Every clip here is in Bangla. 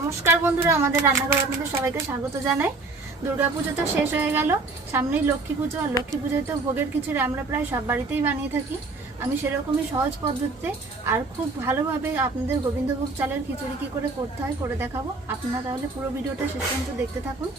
নমস্কার বন্ধুরা, আমাদের রান্নাঘরে আপনাদের সবাইকে স্বাগত জানাই। দুর্গাপুজো তো শেষ হয়ে গেল, সামনেই লক্ষ্মী পুজো। আর লক্ষ্মী পুজোয় তো ভোগের খিচুড়ি আমরা প্রায় সব বাড়িতেই বানিয়ে থাকি। আমি সেরকমই সহজ পদ্ধতিতে আর খুব ভালোভাবে আপনাদের গোবিন্দভোগ চালের খিচুড়ি কী করে করতে হয় করে দেখাবো। আপনারা তাহলে পুরো ভিডিওটা শেষ পর্যন্ত দেখতে থাকুন।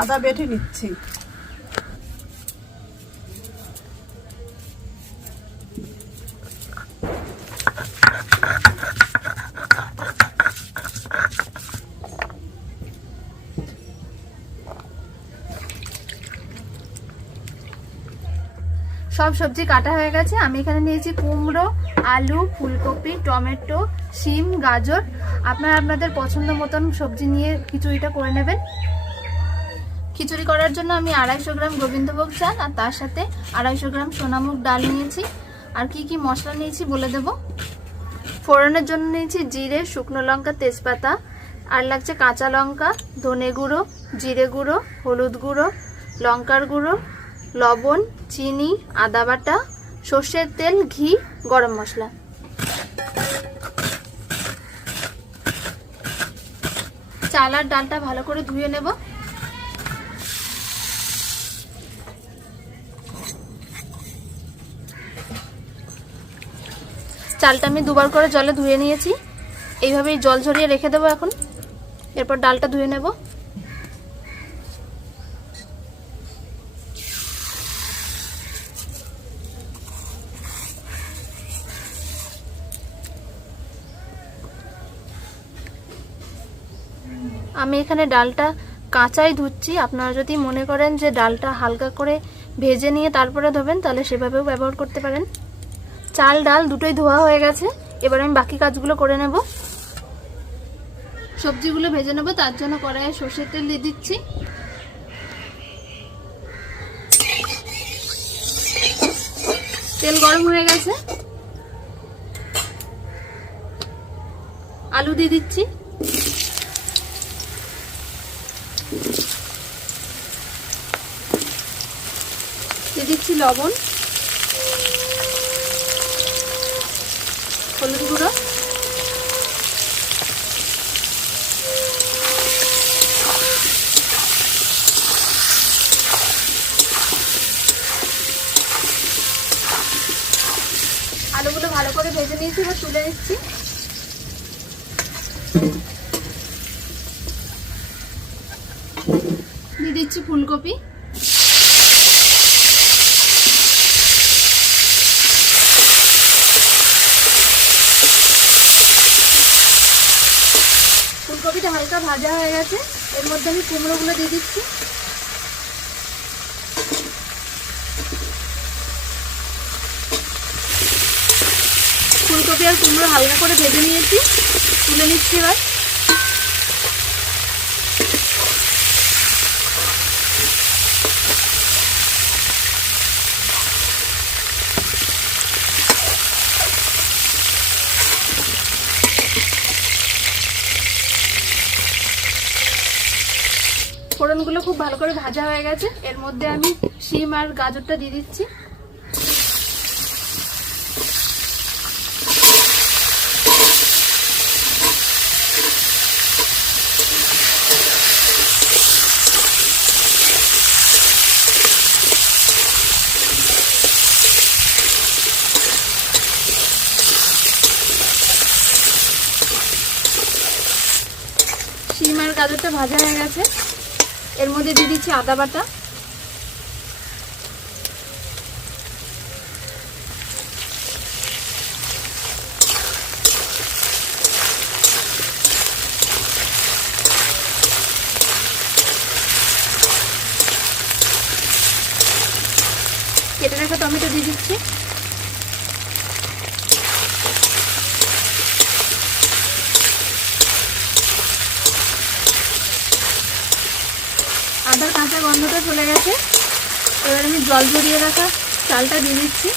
আদা বেটে নিচ্ছি। সব সবজি কাটা হয়ে গেছে। আমি এখানে নিয়েছি কুমড়ো, আলু, ফুলকপি, টমেটো, শিম, গাজর। আপনারা আপনাদের পছন্দ মতন সবজি নিয়ে খিচুড়িটা করে নেবেন। খিচুড়ি করার জন্য আমি 250 গ্রাম গোবিন্দভোগ চাল আর তার সাথে 250 গ্রাম সোনামুগ ডাল নিয়েছি। আর কি কি মশলা নিয়েছি বলে দেব। ফোড়নের জন্য নিয়েছি জিরে, শুকনো লঙ্কা, তেজপাতা, আর লাগছে কাঁচা লঙ্কা, ধনে গুঁড়ো, জিরে গুঁড়ো, হলুদ গুঁড়ো, লঙ্কার গুঁড়ো, লবণ, চিনি, আদা বাটা, সর্ষের তেল, ঘি, গরম মশলা। চাল আর ডালটা ভালো করে ধুয়ে নেব। চালটা আমি দুবার করে জলে ধুয়ে নিয়েছি। এইভাবেই জল ঝরিয়ে রেখে দেবো এখন। এরপর ডালটা ধুয়ে নেব। আমি এখানে ডালটা কাঁচাই ধুচ্ছি। আপনারা যদি মনে করেন যে ডালটা হালকা করে ভেজে নিয়ে তারপরে ধোবেন, তাহলে সেভাবেও ব্যবহার করতে পারেন। চাল ডাল দুটোই ধোয়া হয়ে গেছে। এবার আমি বাকি কাজগুলো করে নেব। সবজিগুলো ভেজে নেব, তার জন্য কড়াইয়ে সর্ষের তেল দিয়ে দিচ্ছি। তেল গরম হয়ে গেছে। আলু দিয়ে দিচ্ছি। দিয়ে দিচ্ছি লবণ, হলুদ গুঁড়ো, আলুগুলো ভালো করে ভেজে নিয়েছি। এবার তুলে নিচ্ছি। দিয়ে দিচ্ছি ফুলকপি, ফুলকপিটা হালকা ভাজা হয়ে গেছে। এর মধ্যে আমি কুমড়োগুলো দিয়ে দিচ্ছি। ফুলকপি আর কুমড়ো হালকা করে ভেজে নিয়েছি, তুলে নিচ্ছি। এবার ফোড়নগুলো খুব ভালো করে ভাজা হয়ে গেছে। এর মধ্যে আমি শিম আর গাজরটা দিয়ে দিচ্ছি। শিম আর গাজরটা ভাজা হয়ে গেছে। এর মধ্যে দিয়ে দিচ্ছি আদা বাটা, কেটে রাখা টমেটো দিয়ে দিচ্ছি। আদার কাঁচা গন্ধটা চলে গেছে। এবার আমি জল ঝরিয়ে রাখা চালটা দিয়ে দিচ্ছি।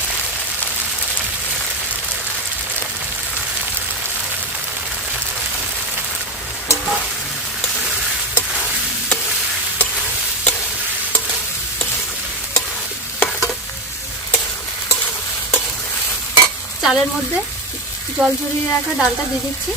চালের মধ্যে জল ঝরিয়ে রাখা ডালটা দিয়ে দিচ্ছি।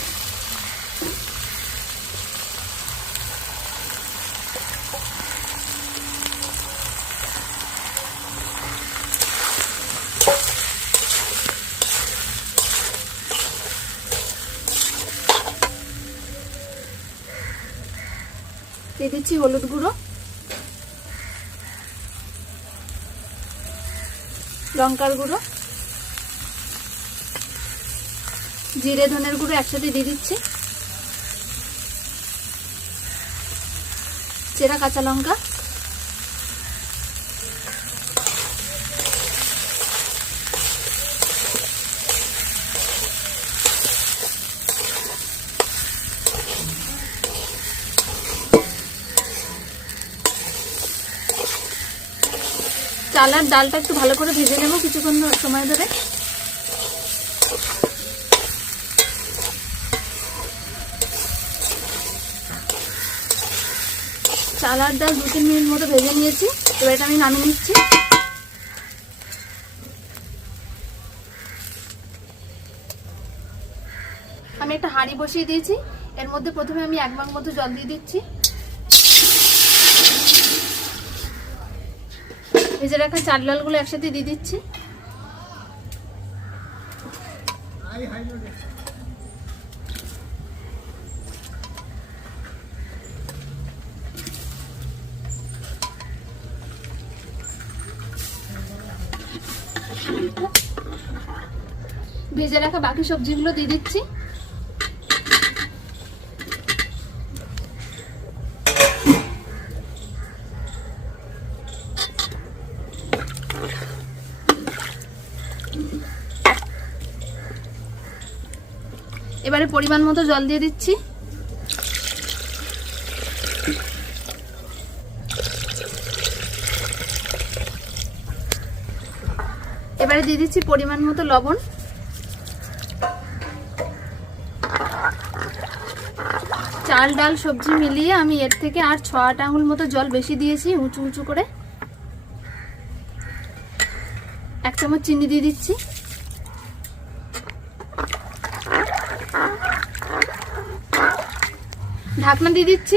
দিয়ে দিচ্ছি হলুদ গুঁড়ো, লঙ্কার গুঁড়ো, জিরে ধনের গুঁড়ো একসাথে দিয়ে দিচ্ছি, চেরা কাঁচা লঙ্কা, চাল আর ডালটা একটু ভালো করে ভেজে নেব কিছুক্ষণ সময় ধরে। চাল আর ডাল 2-3 মিনিট মতো ভেজে নিয়েছি। এবার এটা আমি নামিয়ে নিচ্ছি। আমি একটা হাঁড়ি বসিয়ে দিয়েছি। এর মধ্যে প্রথমে আমি 1 মগ মতো জল দিয়ে দিচ্ছি। ভেজে রাখা চাল ডালগুলো একসাথে দিয়ে দিচ্ছি। ভেজে রাখা বাকি সবজিগুলো দিয়ে দিচ্ছি। এবারে পরিমাণ মতো জল দিয়ে দিচ্ছি। এবারে দিয়ে দিচ্ছি পরিমাণ মতো লবণ। চাল ডাল সবজি মিলিয়ে আমি এর থেকে আর 6-8 আঙুল মতো জল বেশি দিয়েছি উঁচু উঁচু করে। 1 চামচ চিনি দিয়ে দিচ্ছি। ঢাকনা দিয়ে দিচ্ছি।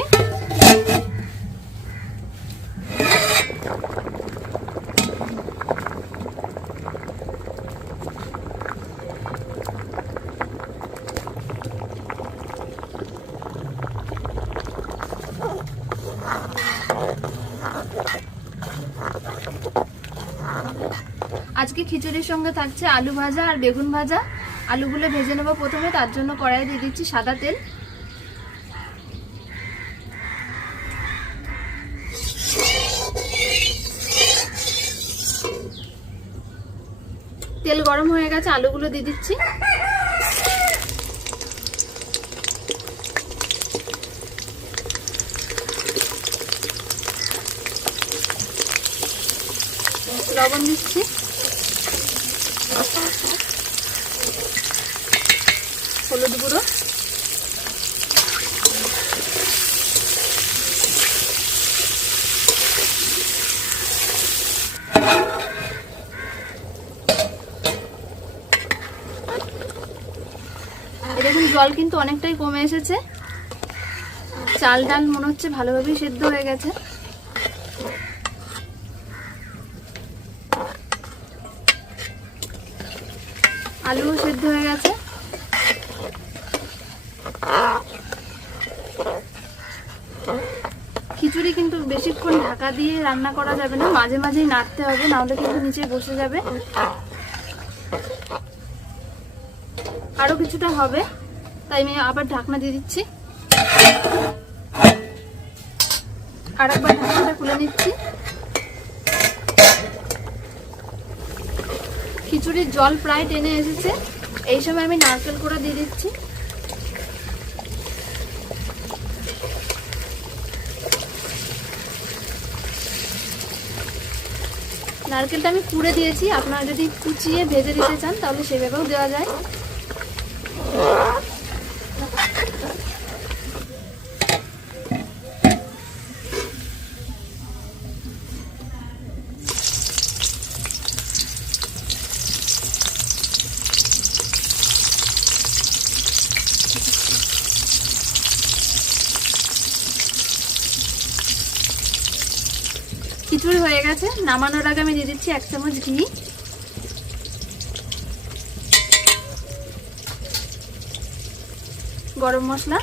আজকে খিচুড়ির সঙ্গে থাকছে আলু ভাজা আর বেগুন ভাজা। আলুগুলো ভেজে নেব প্রথমে, তার জন্য কড়াইয়ে দিয়ে দিচ্ছি সাদা তেল। তেল গরম হয়ে গেছে, আলুগুলো দিয়ে দিচ্ছি। লবণ দিচ্ছি, হলুদ গুঁড়ো, দেখুন জল কিন্তু অনেকটাই কমে এসেছে। চাল ডাল মনে হচ্ছে ভালোভাবেই সেদ্ধ হয়ে গেছে। আলুও সেদ্ধ হয়ে গেছে। খিচুড়ি কিন্তু বেশিক্ষণ ঢাকা দিয়ে রান্না করা যাবে না, মাঝে মাঝেই নাড়তে হবে, নাহলে কিন্তু নিচে বসে যাবে। আরো কিছুটা হবে, তাই আমি আবার ঢাকনা দিয়ে দিচ্ছি। আর একবার ঢাকনাটা খুলে নিচ্ছি। খিচুড়ির জল প্রায় টেনে এসেছে। এই সময় আমি নারকেল কোড়া দিয়ে দিচ্ছি। নারকেলটা আমি কুড়ে দিয়েছি, আপনারা যদি কুচিয়ে ভেজে দিতে চান তাহলে সেভাবেও দেওয়া যায়। খিচুড়ি হয়ে গেছে, নামানোর আগে আমি দিয়ে দিচ্ছি 1 চামচ ঘি। গরম মশলা,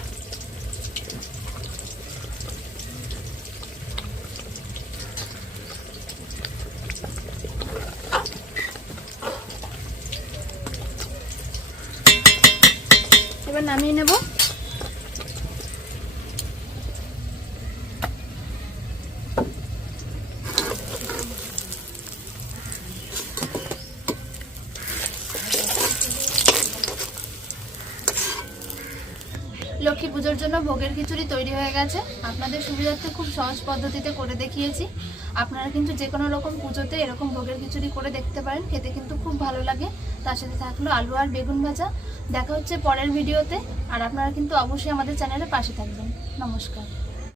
এবার নামিয়ে নেব। লক্ষ্মী পুজোর জন্য ভোগের খিচুড়ি তৈরি হয়ে গেছে। আপনাদের সুবিধার্থে খুব সহজ পদ্ধতিতে করে দেখিয়েছি। আপনারা কিন্তু যে কোনো রকম পুজোতে এরকম ভোগের খিচুড়ি করে দেখতে পারেন, খেতে কিন্তু খুব ভালো লাগে। তার সাথে থাকলো আলু আর বেগুন ভাজা। দেখা হচ্ছে পরের ভিডিওতে, আর আপনারা কিন্তু অবশ্যই আমাদের চ্যানেলের পাশে থাকবেন। নমস্কার।